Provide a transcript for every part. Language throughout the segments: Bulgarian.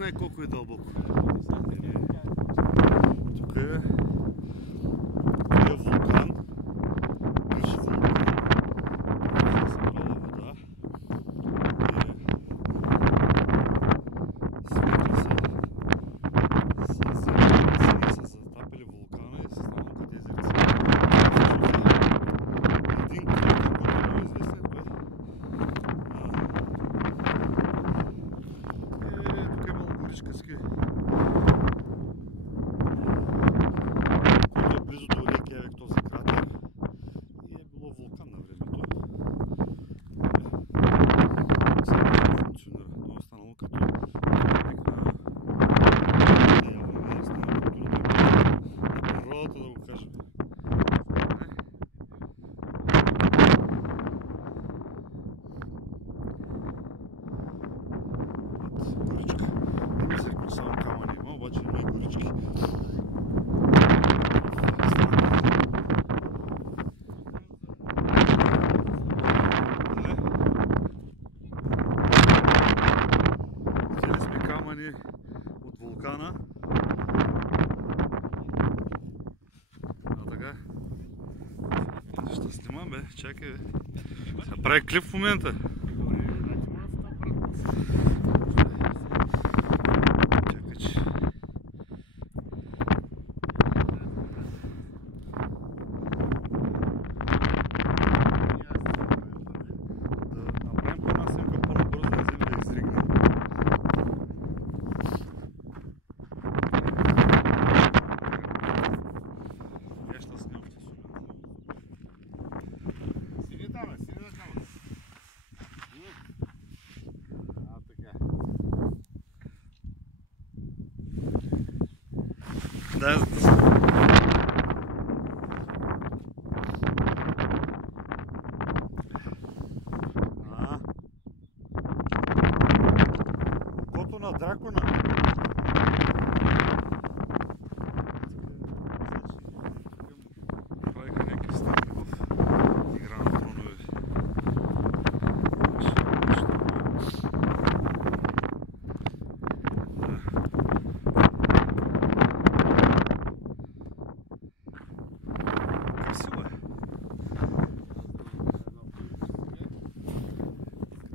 знае колко е дълбоко. Тук е вулкан. Бивш вулкан. Тук се събрала вода. Свикли са затапили вулкана и се станало като езерци. Един кръг, който е много известен, тук е имало горичка ски, който е близо до Рейкявик, този кратер, и е било вулкан на времето. Сега не функционира, но е останало като паметник на природата, да го кажем. Горичка. Не мислех, че само камъни има, обаче има и горички. Взели сме камъни от вулкана. Така. Ще снимам, бе. Чакай, бе. Сега прави клип в момента. Да, окото на дракона. Правиха някакви стъпки в Игра на тронове.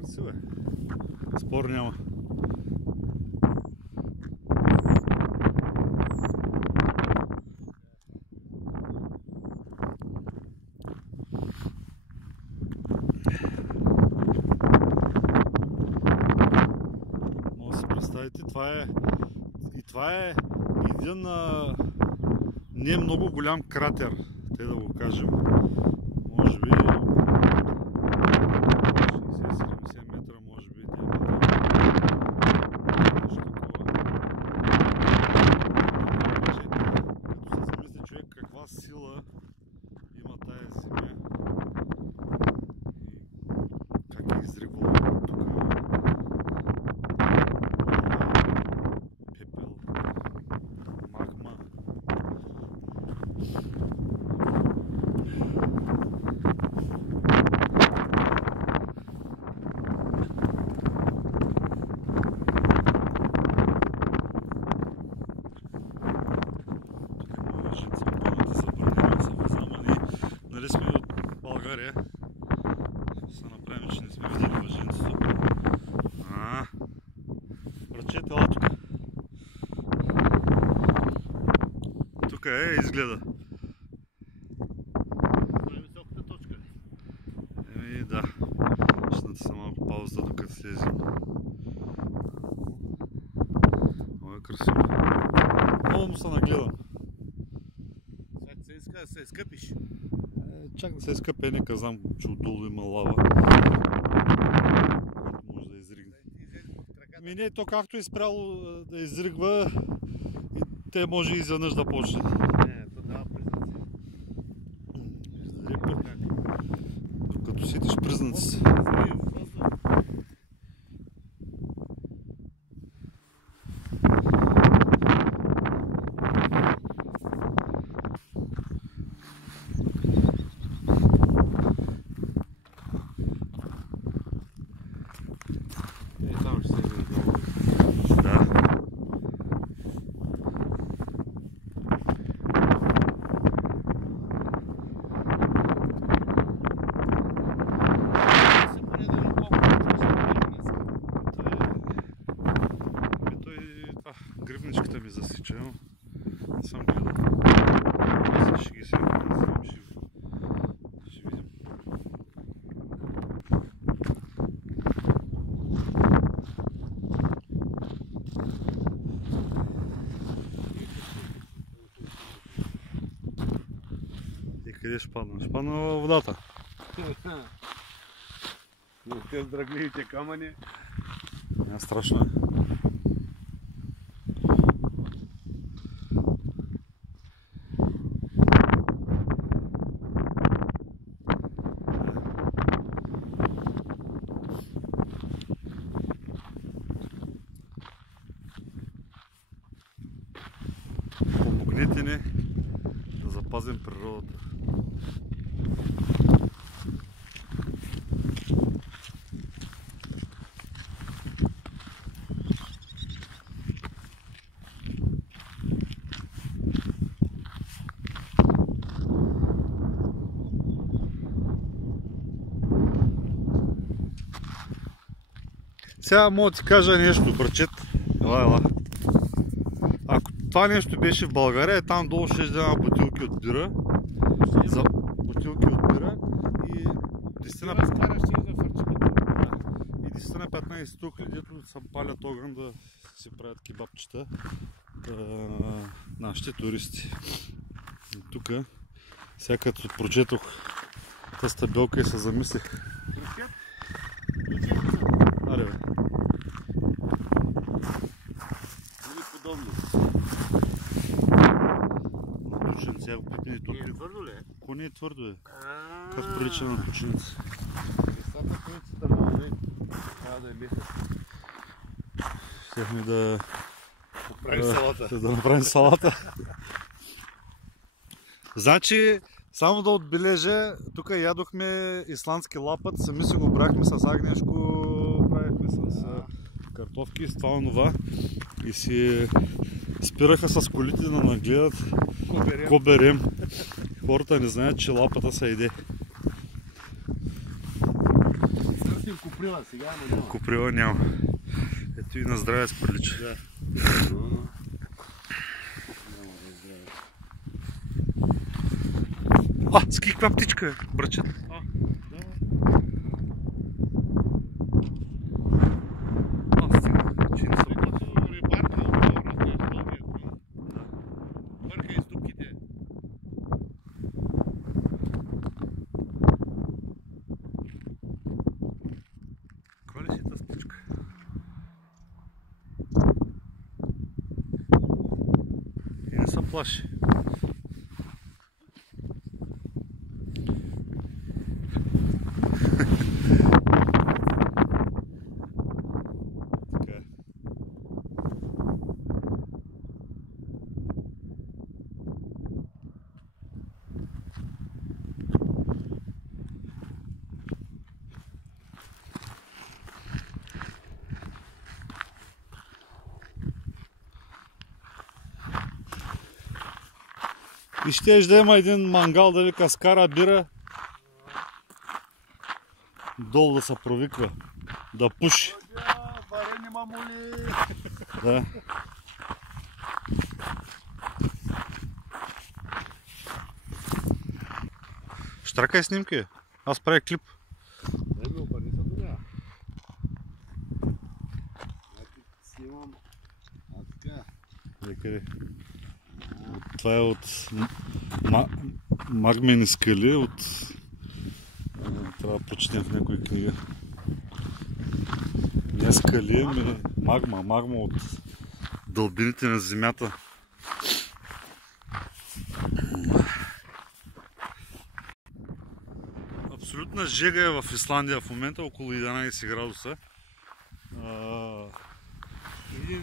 Красиво е. Спор няма. Може да си представите, това е един не много голям кратер, те да го кажем. Може би 60-70 метра, може би като се замисли човек каква сила има тая земя и как е изригвала тук пепел, магма. Нали сме от България, се направим, че не сме видели въженцето. Ръчете, ела тук. Тук е, изгледа. Високата точка ли? Еми да, ще натисна малко паузата докато слезем. Много е красиво. Много му се нагледам. Сега се иска да се изкъпиш. Чак да се изкъпе, нека знам, че отдолу има лава, която може да изригне. Ми не, то както е спряло да изригва, те може и изведнъж да почне. Не, то дава признаци. Докато сетиш признаци. Да. ми засича, но не съм гледал. Ще ги се видим. И къде ще падна? Ще падна във водата. Но те здрагливите камъни. Не, страшно е. Помогнете ни да запазим природата. Сега мога да ти кажа нещо, брачет. Ела. Ако това нещо беше в България, там долу ще взема бутилки от бира. За бутилки от бира и 10 на 15 тухли, дето се палят огън да си правят кебабчета нашите туристи. Тук, сега като прочетох тази табелка и се замислих. Аре бе. Подобно. Тучен, сега го пипне и топли. Не е твърдо ли? Ко не е твърдо е? Как прилича на тученец? Местата, които са търмови, трябва да е меха. Щехме да Направи салата. Да направим салата. Значи, само да отбележа, тук ядохме исландски лапът, сами си го брахме с агнешко, правихме с картофки, с това онова и си спираха с колите да нагледат ко берем. Хората не знаят, че лапата се еде. Търсим куприла сега, но няма. Куприла няма. Ето и на здраве се прилича. Да. Ски каква птичка е, брачет? И не се плаши. И щеш да има един мангал да вика скара бира, долу да се провиква, да пуши. Варени мамули! Да. Штракай снимки, аз правя клип. Дай ми обърни се тогава. Снимам. Така. Това е от магмени скали, от... Трябва да прочетем в някоя книга. Не скали, ами магма от дълбините на земята. Абсолютна жега е в Исландия в момента, около 11 градуса.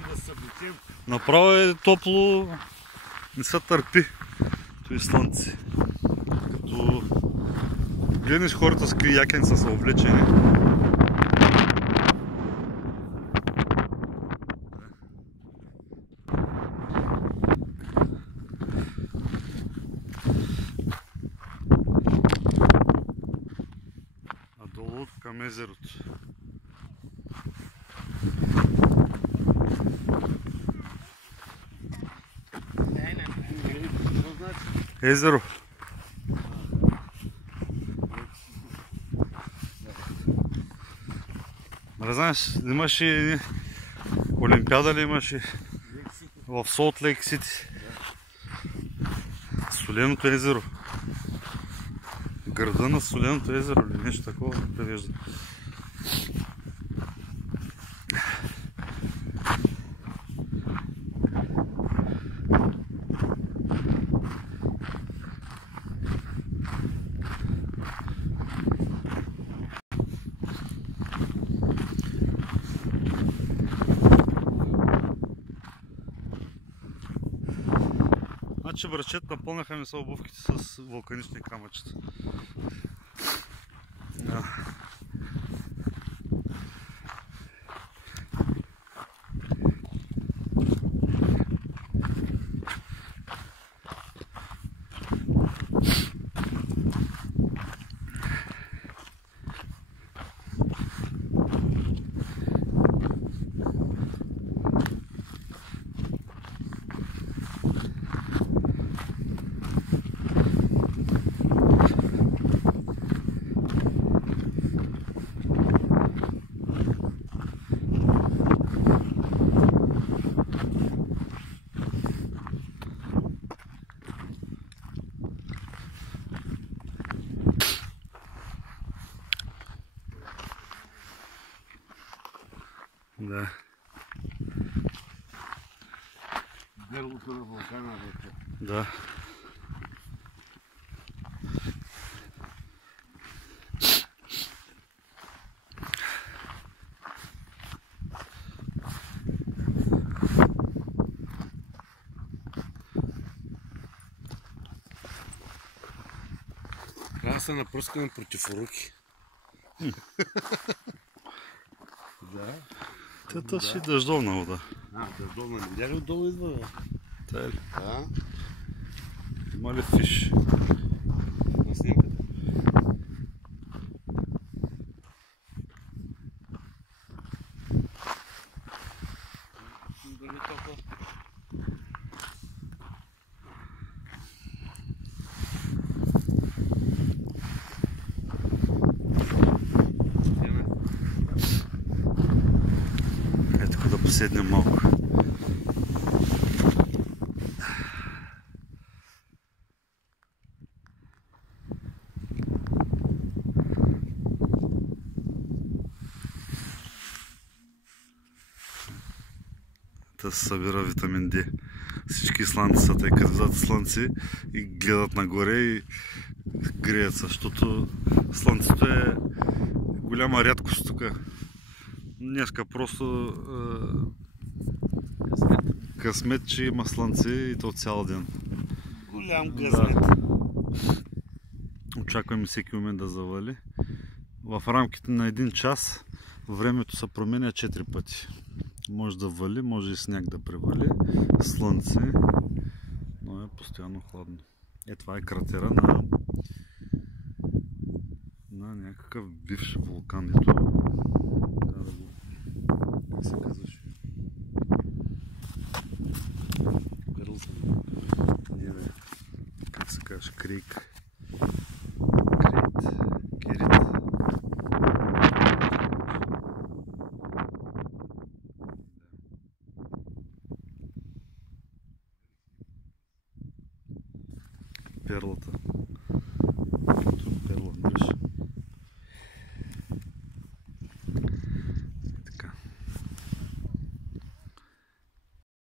Да се съблечем. Направо е топло, не се търпи като исландци. Като гледнеш хората с какви якенца са облечени. А долу към езерото. Езеро. Не знаеш, имаше Олимпиада ли имаше в Солт Лейк Сити? Соленото езеро. Града на Соленото езеро или нещо такова превежда. Значи брачет напълняха ми са обувките с вулканични камъчета. Да. Гърлото на вулкана вече. Да. Трябва да се напръскаме против уроки. Да. Тата си дъждовна вода. Дъждовна. Не видя ли отдолу идва, бе? Тая ли? Да. Има ли фиш? На снимката. Дали толкова? Ето да поседнем малко. Да се събира витамин D. Всички исландци са тъй като взят слънце и гледат нагоре и греят, защото слънцето е голяма рядкост тук. Днеска просто късмет, че има слънце и то цял ден. Голям късмет. Да. Очакваме всеки момент да завали. В рамките на един час времето се променя 4 пъти. Може да вали, може и сняг да превали, слънце, но е постоянно хладно. Това е кратера на някакъв бивш вулкан. Ето, трябва да го... Как се казваше? Не, бе. Как се казваш? Крейт. Керит. Перлата.